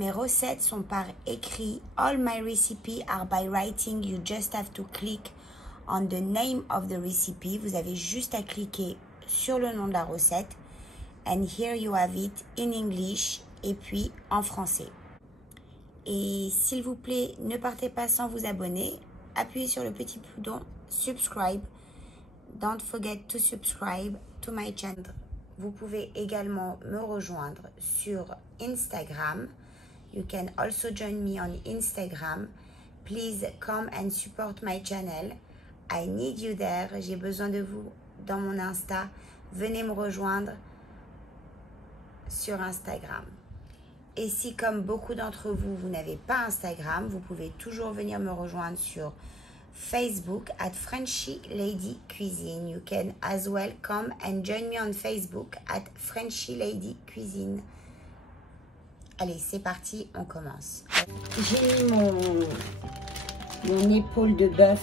mes recettes sont par écrit. All my recipes are by writing. You just have to click on the name of the recipe. Vous avez juste à cliquer sur le nom de la recette. And here you have it in English et puis en français. Et s'il vous plaît, ne partez pas sans vous abonner. Appuyez sur le petit bouton subscribe. Don't forget to subscribe to my channel. Vous pouvez également me rejoindre sur Instagram. You can also join me on Instagram. Please come and support my channel. I need you there. J'ai besoin de vous dans mon Insta. Venez me rejoindre sur Instagram. Et si, comme beaucoup d'entre vous, vous n'avez pas Instagram, vous pouvez toujours venir me rejoindre sur Facebook at Frenchy Lady Cuisine. You can as well come and join me on Facebook at Frenchy Lady Cuisine. Allez, c'est parti, on commence. J'ai mis mon épaule de bœuf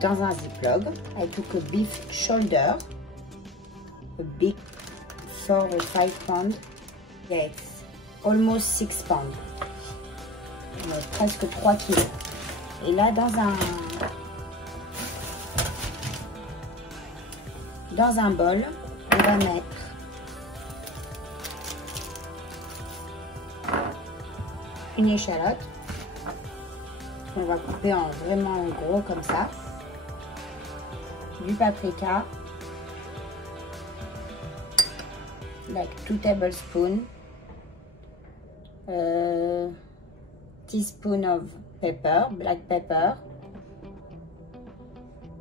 dans un ziploc. I took a beef shoulder, a big 4 or 5 pounds. Yeah, it's almost 6 pounds. Presque 3 kilos. Et là, dans un bol, on va mettre une échalote qu'on va couper en vraiment gros comme ça, du paprika, like 2 tablespoons, teaspoon of pepper, black pepper,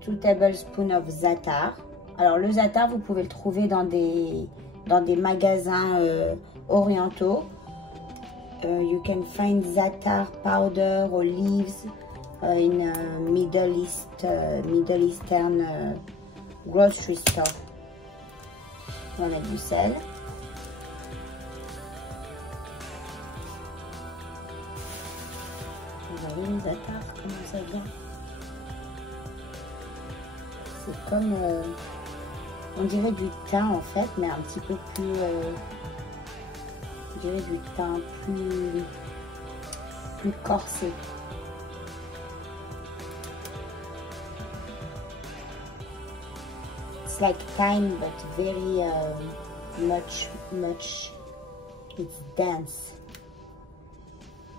2 tablespoons of za'atar. Alors le za'atar, vous pouvez le trouver dans des magasins orientaux. You can find za'atar powder or leaves in Middle Eastern grocery store. On va mettre du sel. Vous voyez les za'atar, comment ça vient? C'est comme, on dirait du thym en fait, mais un petit peu plus, on dirait du thym plus corsé. It's like thyme, but very much. It's dense.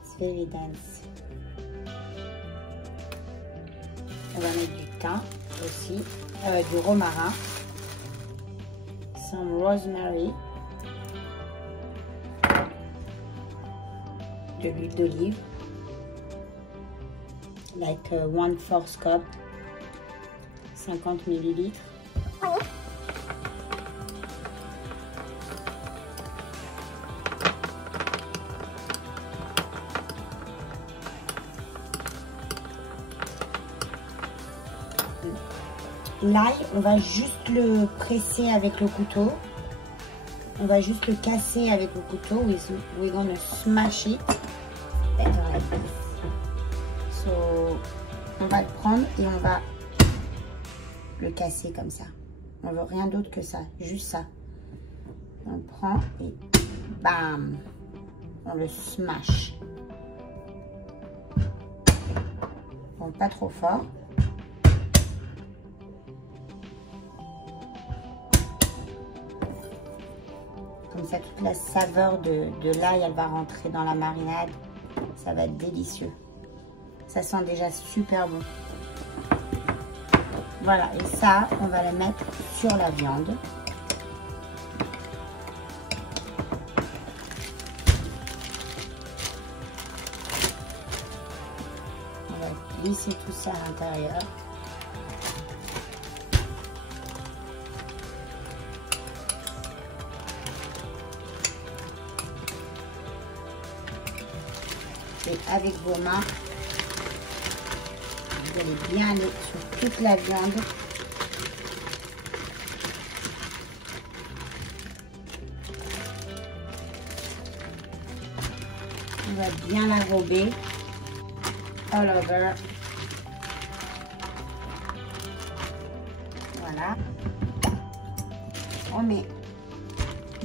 It's very dense. On va mettre du thym aussi, du romarin, some rosemary, de l'huile d'olive, like 1/4 cup, 50 ml. L'ail, on va juste le presser avec le couteau. On va juste le casser avec le couteau. We're gonna smash it. Like this. So, on va le prendre et on va le casser comme ça. On veut rien d'autre que ça, juste ça. On prend et bam, on le smash. Bon, pas trop fort. Comme ça, toute la saveur de l'ail, elle va rentrer dans la marinade. Ça va être délicieux. Ça sent déjà super bon. Voilà, et ça, on va le mettre sur la viande. On va glisser tout ça à l'intérieur. Et avec vos mains, vous allez bien aller sur toute la viande. On va bien l'enrober all over. Voilà. On met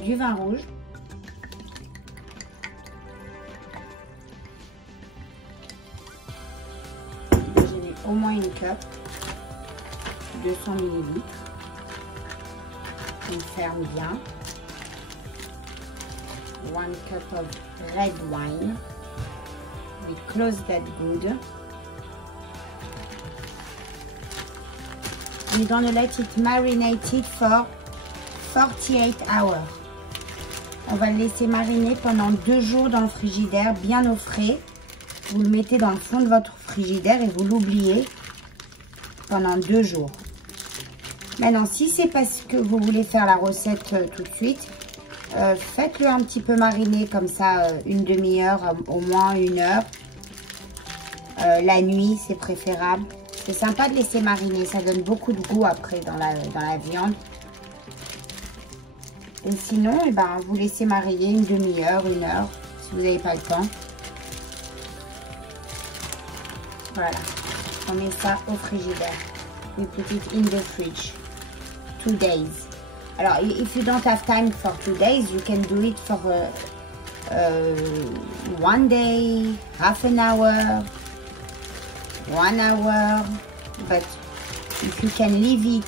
du vin rouge. au moins une cup, 200 ml. On ferme bien. 1 cup of red wine. We close that good. We're gonna let it marinate for 48 hours. On va le laisser mariner pendant 2 jours dans le frigidaire, bien au frais. Vous le mettez dans le fond de votre frigidaire et vous l'oubliez pendant 2 jours. Maintenant, si c'est parce que vous voulez faire la recette tout de suite, faites-le un petit peu mariner comme ça, une demi-heure, au moins 1 heure. La nuit, c'est préférable. C'est sympa de laisser mariner, ça donne beaucoup de goût après dans la viande. Et sinon, eh ben, vous laissez mariner une demi-heure, 1 heure, si vous n'avez pas le temps. Voilà, on met ça au frigidaire. We put it in the fridge. 2 days. Alors, if you don't have time for 2 days, you can do it for 1 day, half an hour, 1 hour. But if you can leave it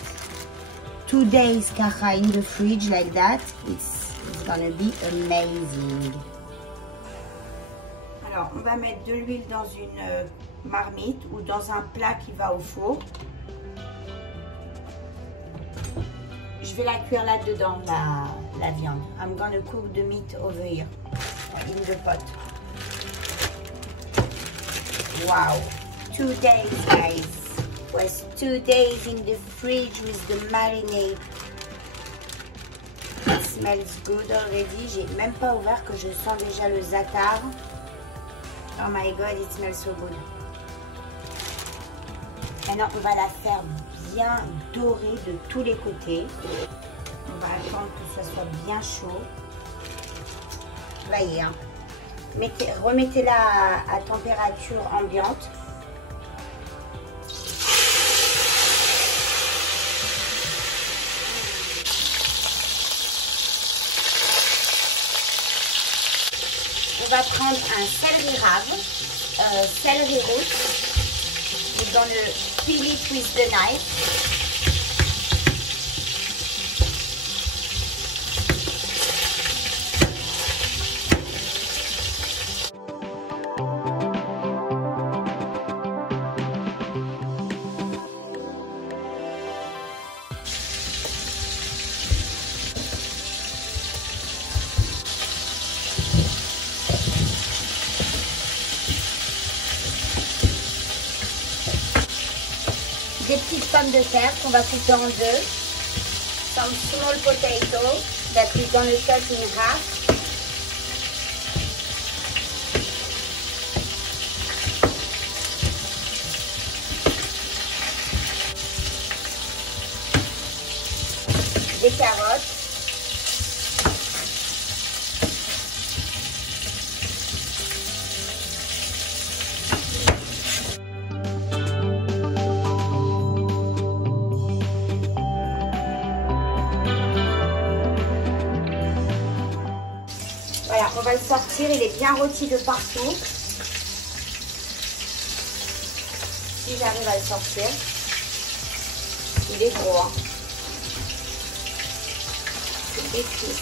2 days in the fridge like that, it's gonna be amazing. Alors, on va mettre de l'huile dans une marmite ou dans un plat qui va au four. Je vais la cuire là-dedans, la viande. I'm gonna cook the meat over here, in the pot. Wow, 2 days, guys. It was 2 days in the fridge with the marinade. It smells good already. J'ai même pas ouvert que je sens déjà le za'atar. Oh my god, it smells so good. Maintenant, on va la faire bien dorée de tous les côtés. On va attendre que ça soit bien chaud. Voyez, hein. Remettez-la à température ambiante. On va prendre un céleri rave, céleri root. We're gonna peel it with the knife. Des petites pommes de terre qu'on va couper en deux. Some small potatoes that we're gonna cut in half. Des carottes. Voilà, on va le sortir, il est bien rôti de partout. Si j'arrive à le sortir. Il est gros, hein. C'est écrit.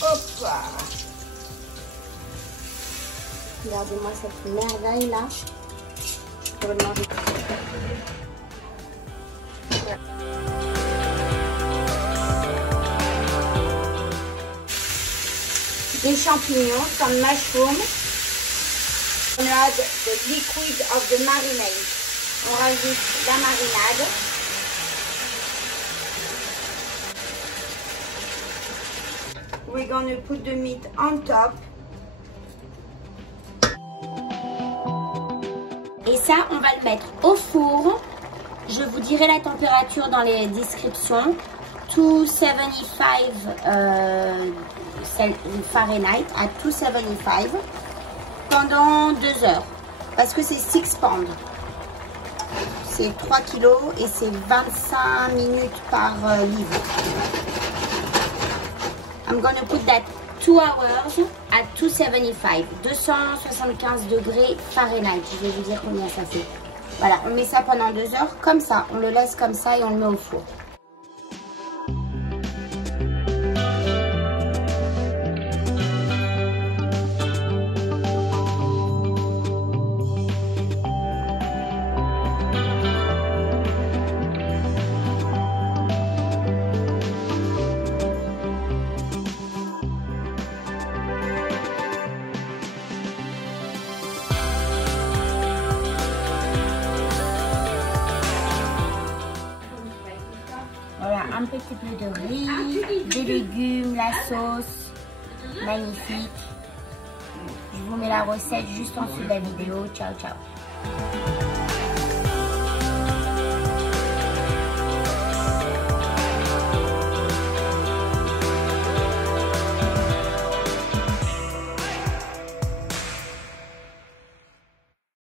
Hop là. Regardez-moi cette merveille là. Je pourrais le manger tout de suite. Des champignons, some mushroom. On add the liquid of the marinade. On rajoute la marinade. We're gonna put the meat on top. Et ça, on va le mettre au four. Je vous dirai la température dans les descriptions. 275 Fahrenheit à 275 pendant 2 heures parce que c'est 6 pounds, c'est 3 kilos et c'est 25 minutes par livre. I'm gonna put that 2 hours at 275, 275 degrés Fahrenheit. Je vais vous dire combien ça fait. Voilà, on met ça pendant 2 heures, comme ça. On le laisse comme ça et on le met au four. Voilà, un petit peu de riz, des légumes, la sauce, magnifique. Je vous mets la recette juste en dessous de la vidéo. Ciao, ciao.